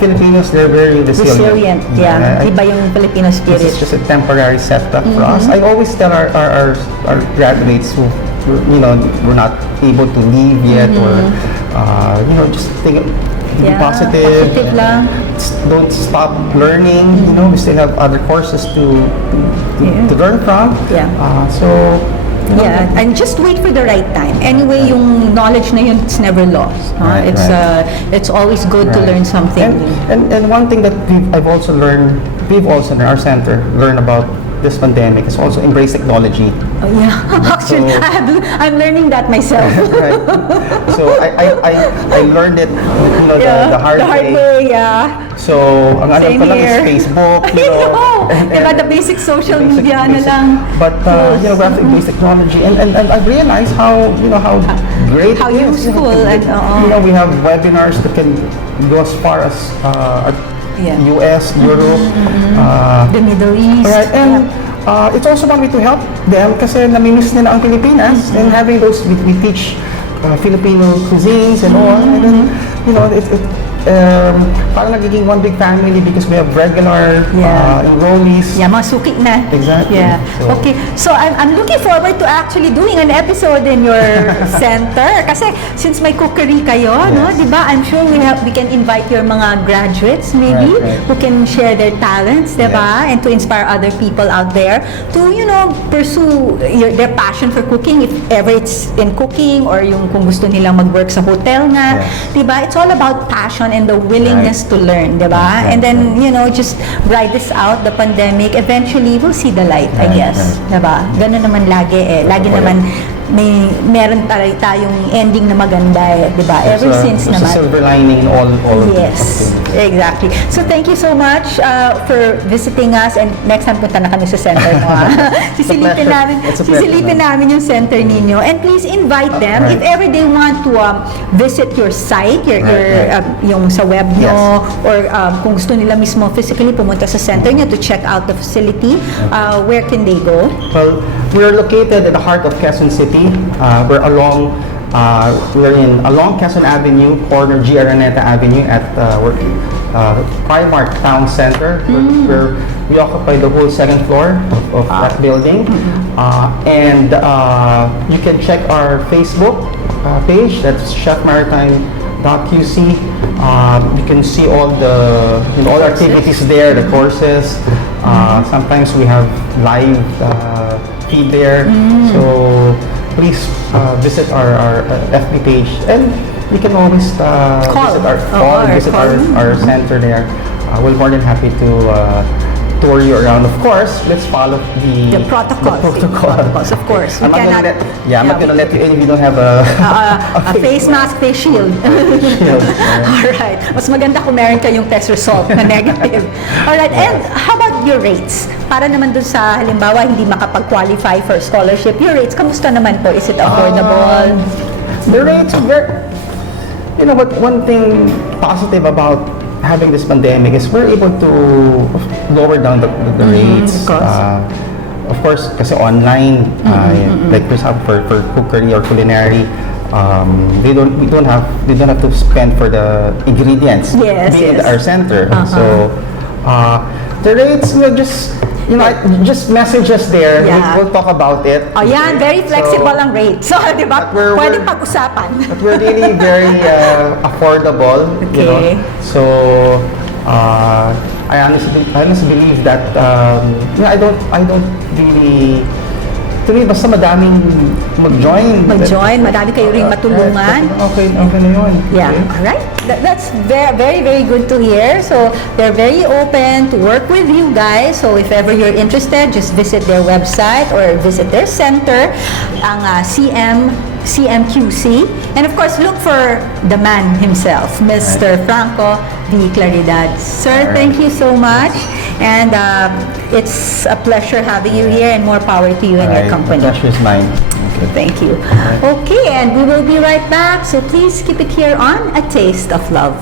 Filipinos, they're very resilient. Iba yung Filipino spirit. This is just a temporary setback for us. I always tell our graduates who, we're not able to leave yet or, just think, be Yeah, positive. positive and lang. Don't stop learning. You know, we still have other courses to learn from. Yeah. So, you know, Yeah, and just wait for the right time. Anyway, yung knowledge na yun, it's never lost. Huh? Right, It's always good to right. learn something. And one thing that we've also learned in our center, learn about this pandemic is also embrace technology. Oh, yeah, actually, So- I'm learning that myself. Right. So I learned it, you know, the hard way. Yeah. So ang alam Same ko lang is here. Facebook, I you know. know. and- Diba, and the basic social basic- media na basic- lang. But you know, we have to embrace technology, and I realized how great How it is. useful and, you know, we have webinars that can go as far as Yeah. US, Europe. The Middle East. Right, and it's also one way to help them kasi namimiss nila ang Pilipinas and having those, we teach Filipino cuisines and all, and then, you know, parang nagiging one big family because we have regular Yeah. enrollees. Yeah, mga suki na. Exactly. Yeah. So- Okay. So I'm looking forward to actually doing an episode in your center. Kasi since may cookery kayo, no, Yes. 'di ba? I'm sure we can invite your mga graduates maybe Right. who can share their talents, 'di ba? And to inspire other people out there to, you know, pursue their passion for cooking, if ever it's in cooking or yung kung gusto nilang mag-work sa hotel nga, Yes. 'di ba? It's all about passion and the willingness to learn, 'di ba? Right, And then, you know, just ride this out, the pandemic, eventually we'll see the light, I Right, guess. Diba? Ganun naman lagi eh. Lagi naman meron tayong ending na maganda eh, diba? Ever since there's a naman. silver lining in all of Yes, exactly. So thank you so much for visiting us, and next time punta na kami sa center mo. Sisilipin pleasure. namin, It's a pleasure, sisilipin ma'am. namin yung center ninyo, and please invite them Right. if ever they want to visit your site, your Right. yung sa web nyo, Yes. or kung gusto nila mismo physically pumunta sa center nyo to check out the facility. Where can they go? Well, we're located at the heart of Quezon City. We're in along Quezon Avenue, corner G. Araneta Avenue at Primark Town Center. We occupy the whole second floor of that building. And you can check our Facebook page, that's chefmaritime.qc. You can see all the all activities there, the courses. Sometimes we have live feed there. So please visit our FB page, and you can always visit our center there. We're more than happy to tour you around. Of course, let's follow the Protocols, of course. I'm not gonna let you in if you don't have a Face mask, face shield. shield. Alright. Mas maganda kung meron kayong test result na negative. Alright. And how about your rates? Para naman dun sa, halimbawa, hindi makapag-qualify for scholarship, your rates, kamusta naman po? Is it affordable? The rates are very, you know, but one thing positive about having this pandemic is we're able to lower down the rates. of course. Of course, kasi online, like for example, for cookery or culinary, they don't have to spend for the ingredients Yes, being yes. our center. So the rates, just message us there. Yeah. We'll talk about it. O yan, very flexible ang rate. So, di ba? But we're- Pwedeng pag-usapan. But we're really very affordable, you Okay. know. So I honestly believe that I don't really, to me basta madaming mag-join. Madami kayo ring matulungan. Okay na yun. Yeah, Okay. all right. That's very, very good to hear. So, they're very open to work with you guys. So, if ever you're interested, just visit their website or visit their center, ang CMQC. And of course, look for the man himself, Mr. Franco V. Claridad. Sir, thank you so much. And it's a pleasure having you here, and more power to you and your Alright, company. the pleasure is mine. Okay. Thank you. Okay, and we will be right back. So please keep it here on A Taste of Love.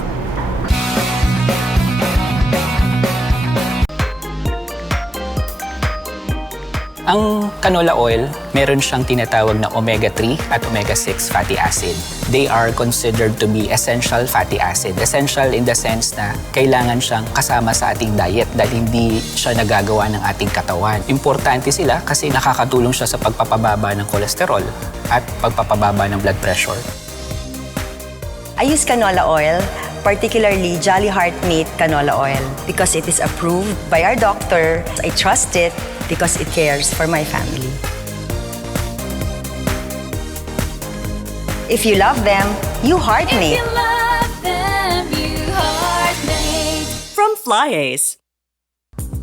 Ang canola oil, meron siyang tinatawag na omega-3 at omega-6 fatty acid. They are considered to be essential fatty acid. Essential in the sense na kailangan siyang kasama sa ating diet dahil hindi siya nagagawa ng ating katawan. Importante sila kasi nakakatulong siya sa pagpapababa ng kolesterol at pagpapababa ng blood pressure. I use canola oil particularly Jolly Heart Meat Canola Oil, because it is approved by our doctor. I trust it because it cares for my family. If you love them, you heart mate. From Flyers.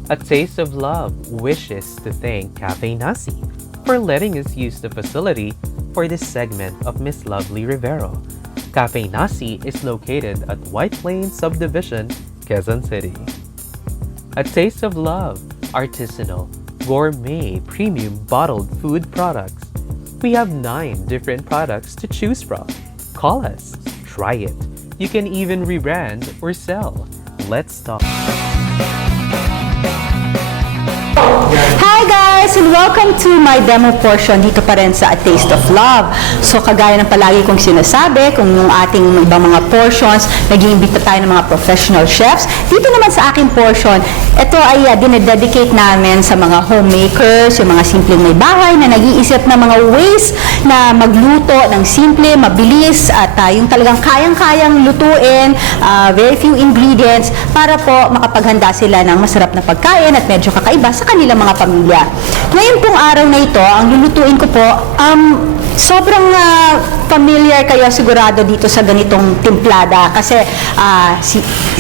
A Taste of Love wishes to thank Cafe Nasi for letting us use the facility for this segment of Miss Lovely Rivero. Cafe Nasi is located at White Plains Subdivision, Quezon City. A Taste of Love, artisanal, gourmet, premium bottled food products. We have 9 different products to choose from. Call us, try it. You can even rebrand or sell. Let's talk. Hi guys, and welcome to my demo portion dito pa rin sa A Taste of Love. So kagaya ng palagi kong sinasabi, kung yung ating ibang mga portions, nag-iimbita tayo ng mga professional chefs. Dito naman sa aking portion, ito ay dinededicate namin sa mga homemakers, yung mga simpleng may bahay na nag-iisip ng mga ways na magluto ng simple, mabilis, at yung talagang kayang-kayang lutuin, very few ingredients, para po makapaghanda sila ng masarap na pagkain at medyo kakaiba sa kanilang mga pamilya. Ngayon pong araw na ito, ang lulutuin ko po, sobrang familiar kayo sigurado dito sa ganitong timplada kasi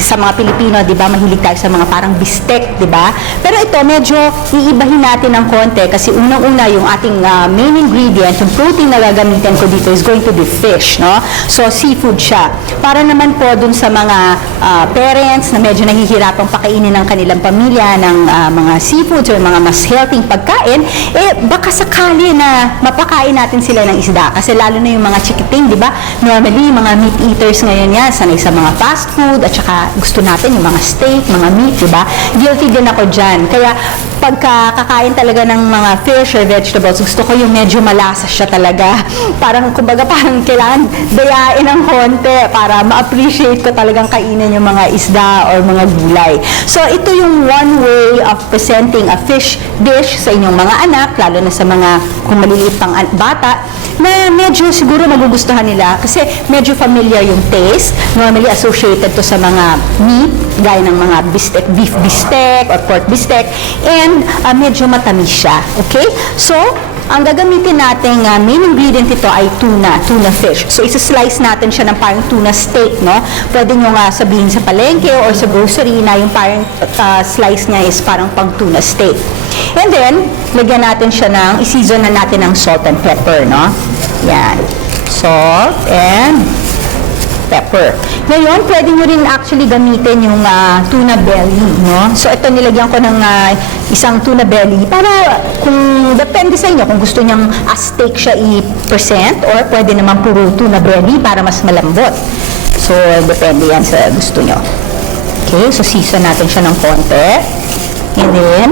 sa mga Pilipino, 'di ba, mahilig tayo sa mga parang bistek, 'di ba? Pero ito medyo iibahin natin ng konti kasi unang-una yung ating main ingredient, yung protein na gagamitin ko dito is going to be fish, no? So seafood siya. Para naman po dun sa mga parents na medyo nahihirapang pakainin ng kanilang pamilya ng mga seafoods or mga mas healthy pagkain, baka sakali na mapakain natin sila ng isda. Kasi lalo na yung mga chikiting, di ba? Normally, mga meat eaters ngayon yan, sanay sa mga fast food, at saka gusto natin yung mga steak, mga meat, di ba? Guilty din ako dyan. Kaya, pagka kakain talaga ng mga fish or vegetables, gusto ko yung medyo malasa siya talaga. Parang, kumbaga, parang kailangan dayain ng konti para ma-appreciate ko talagang kainin yung mga isda or mga gulay. So, ito yung one way of presenting a fish dish sa inyong mga anak, lalo na sa mga kung maliliit pang bata, na medyo siguro magugustuhan nila kasi medyo familiar yung taste. Normally associated to sa mga meat, gaya ng mga bistek, beef bistek or pork bistek, and medyo matamis siya. Okay? So, ang gagamitin nating main ingredient ito ay tuna fish. So, isa-slice natin siya ng parang tuna steak, no? Pwede nyo nga sabihin sa palengke or sa grocery na yung parang slice niya is parang pang tuna steak. And then, lagyan natin siya ng, i-season na natin ng salt and pepper, no? Yan. Salt and pepper. Ngayon, pwede nyo rin actually gamitin yung tuna belly, no? So, ito nilagyan ko ng isang tuna belly para kung depende sa inyo kung gusto nyang steak siya i-present or pwede naman puro tuna belly para mas malambot. So, depende yan sa gusto nyo. Okay, so season natin siya ng konti. And then,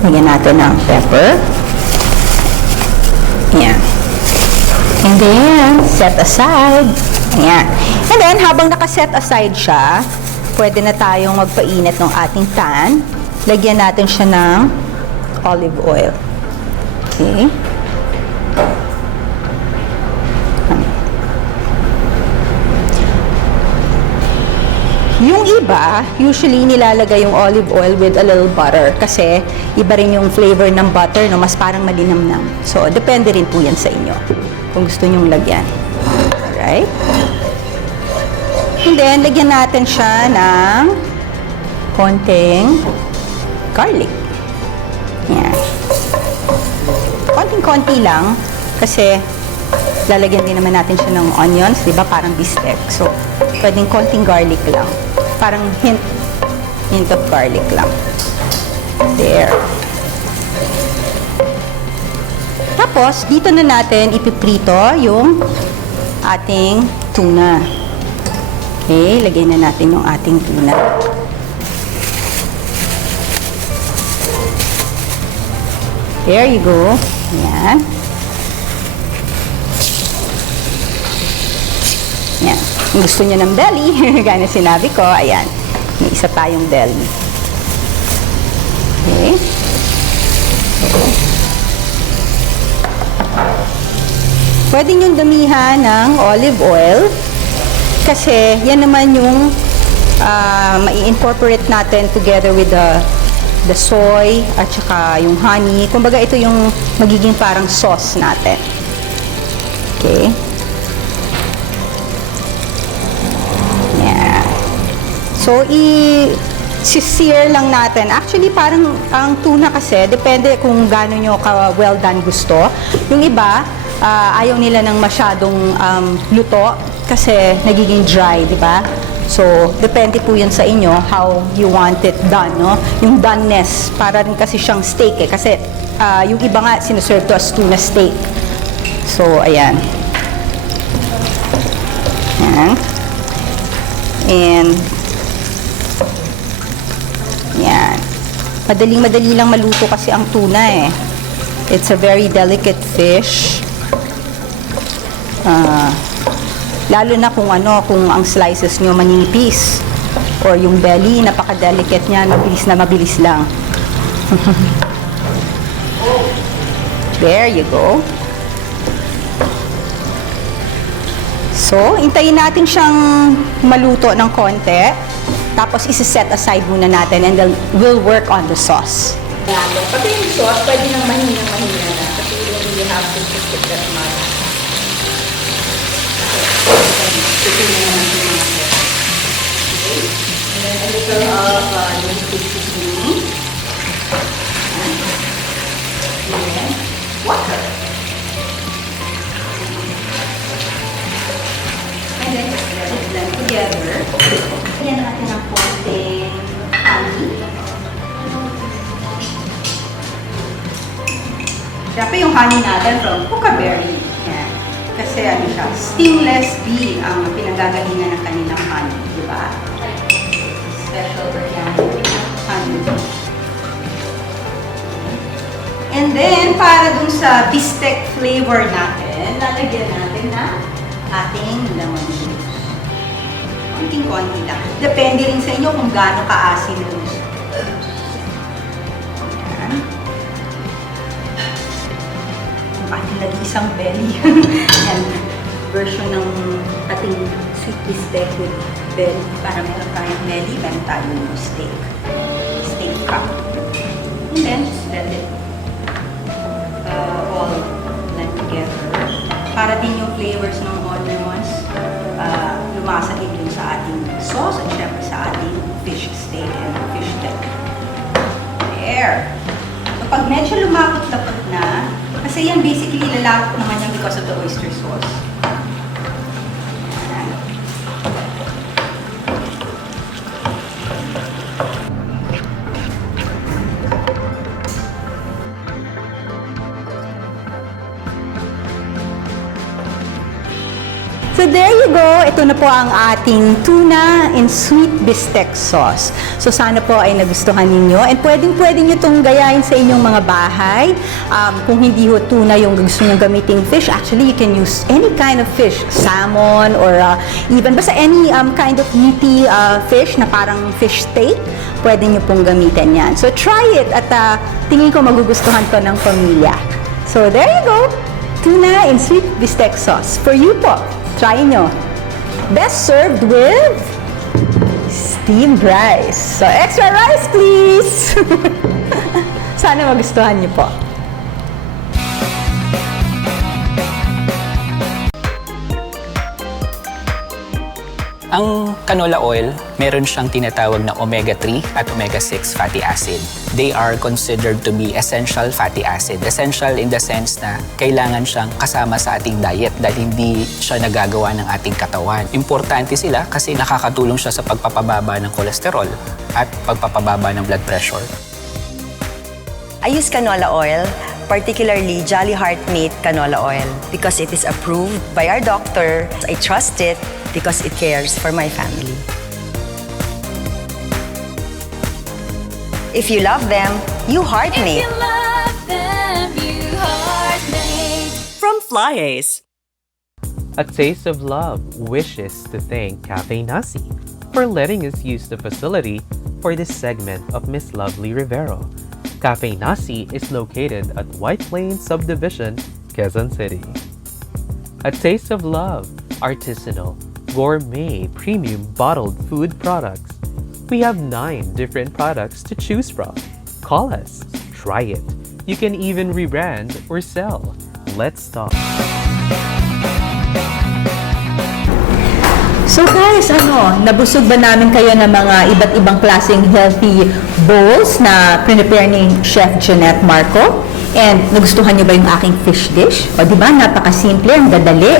lagyan natin ng pepper. Ayan. And then, set aside. Ayan. And then, habang nakaset aside siya, pwede na tayong magpainit ng ating pan. Lagyan natin siya ng olive oil. Okay. Yung iba, usually nilalagay yung olive oil with a little butter kasi iba rin yung flavor ng butter, no? Mas parang malinamnam. So, depende rin po yan sa inyo kung gusto nyong lagyan. Alright? And then, lagyan natin siya ng konting garlic. Yan. Konting-konti lang kasi lalagyan din naman natin siya ng onions, di ba? Parang bistek. So, pwedeng konting garlic lang. Parang hint of garlic lang. There. Tapos, dito na natin ipiprito yung ating tuna. Okay, lagay na natin yung ating tuna. There you go. Ayan. Ayan. Kung gusto nyo ng belly, gaya na sinabi ko, ayan. May isa tayong belly. Okay. Pwede nyo damihan ng olive oil. Kasi yan naman yung mai-incorporate natin together with the soy at saka yung honey. Kumbaga ito yung magiging parang sauce natin. Okay. Yeah. So, i-sear lang natin. Actually, parang ang tuna kasi, depende kung gaano nyo ka well done gusto. Yung iba, ayaw nila ng masyadong luto kasi nagiging dry, di ba? So, depende po yun sa inyo how you want it done, no? Yung doneness, para rin kasi siyang steak eh. Kasi yung iba nga sinuserve to as tuna steak. So, ayan. Ayan. And, yan. Madaling-madali lang maluto kasi ang tuna eh. It's a very delicate fish. Lalo na kung kung ang slices nyo maninipis. Or yung belly, napaka-delicate niya, mabilis lang. There you go. So, hintayin natin siyang maluto ng konti. Tapos, isi-set aside muna natin and then we'll work on the sauce. Pati yung sauce, pwede nang mahina na. Kasi you don't really have to cook it that much. And then a little of the seasoning. And then water. And then just let it blend together. Lagyan natin ng konting honey. Siyempre yung honey natin from Huckleberry. Yan. Kasi siya, stingless bee ang pinagagalingan ng kanilang honey. Diba? Special organic honey. And then, para dun sa bistec flavor natin, lalagyan natin na ating lemon juice. Konting-konti lang. Depende rin sa inyo kung gaano ka-asin yung gusto. Ayan. Ating nag-isang belly. Ayan. Version ng ating sweet bistec with belly. Para meron tayong belly, meron tayong steak. Steak cup. And then, just let it all blend together. Para din yung flavors ng onions lumasa din dun sa ating sauce at syempre sa ating fish steak and fish steak. There! Kapag medyo lumakot-lapot na, kasi yan basically lalakot naman yan because of the oyster sauce. Ayan. So there you go. Ito na po ang ating tuna in sweet bistec sauce. So sana po ay nagustuhan ninyo. And pwedeng-pwede nyo itong gayahin sa inyong mga bahay. Kung hindi ho tuna yung gusto nyo gamiting fish, actually you can use any kind of fish. Salmon or even basta any kind of meaty fish na parang fish steak. Pwede nyo pong gamitin yan. So try it at tingin ko magugustuhan to ng pamilya. So there you go. Tuna in sweet bistec sauce. For you po. Try nyo. Best served with steamed rice. So, extra rice, please! Sana magustuhan nyo po. Ang canola oil, meron siyang tinatawag na omega-3 at omega-6 fatty acid. They are considered to be essential fatty acid. Essential in the sense na kailangan siyang kasama sa ating diet dahil hindi siya nagagawa ng ating katawan. Importante sila kasi nakakatulong siya sa pagpapababa ng kolesterol at pagpapababa ng blood pressure. I use canola oil, particularly Jolly Heart Meat canola oil, because it is approved by our doctor. I trust it because it cares for my family. If you love them, you heart meat. From Flyers. A Taste of Love wishes to thank Cafe Nasi for letting us use the facility for this segment of Miss Lovely Rivero. Cafe Nasi is located at White Plains Subdivision, Quezon City. A Taste of Love, artisanal, gourmet premium bottled food products. We have 9 different products to choose from. Call us, try it. You can even rebrand or sell. Let's talk. So guys, nabusog ba namin kayo ng mga iba't ibang klaseng healthy bowls na prepare ni Chef Jeanette Marco? And nagustuhan niyo ba yung aking fish dish? O di ba, napakasimple, ang dadali.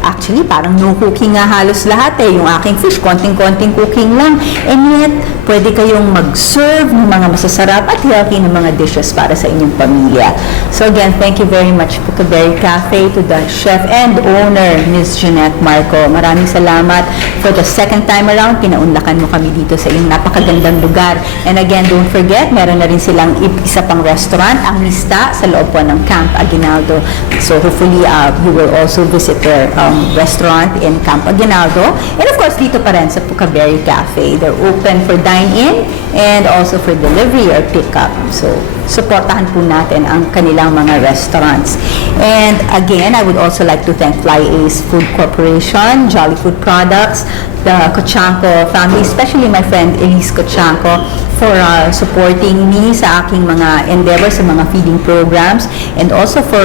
Actually, parang no cooking nga halos lahat eh. Yung aking fish, konting-konting cooking lang. And yet, pwede kayong mag-serve ng mga masasarap at healthy na mga dishes para sa inyong pamilya. So again, thank you very much Pukaberry Cafe, to the chef and owner, Ms. Jeanette Marco. Maraming salamat for the second time around. Pinaunlakan mo kami dito sa iyong napakagandang lugar. And again, don't forget, meron na rin silang isa pang restaurant, ang Mista, sa loob po ng Camp Aguinaldo. So hopefully, you will also visit their restaurant in Camp Aguinaldo. And of course, dito pa rin sa Pukaberry Cafe. They're open for dine-in and also for delivery or pick-up. So, supportahan po natin ang kanilang mga restaurants. And again, I would also like to thank Fly Ace Food Corporation, Jolly Food Products, the Cochanco family, especially my friend Elise Cochanco, for supporting me sa aking mga endeavors sa mga feeding programs, and also for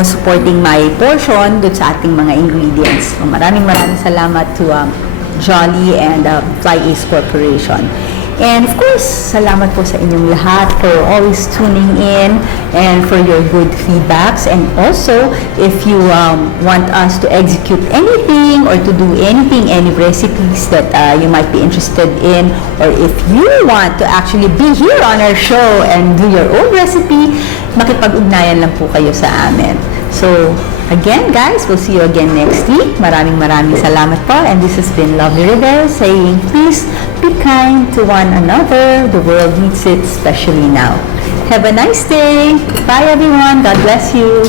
supporting my portion dun sa ating mga ingredients. So, maraming salamat to Jolly and Fly Ace Corporation. And of course, salamat po sa inyong lahat for always tuning in and for your good feedbacks. And also, if you want us to execute anything or to do anything, any recipes that you might be interested in, or if you want to actually be here on our show and do your own recipe, makipag-ugnayan lang po kayo sa amin. So, again guys, we'll see you again next week. Maraming salamat po. And this has been Lovely Rivera saying, please be kind to one another. The world needs it, especially now. Have a nice day. Bye everyone. God bless you.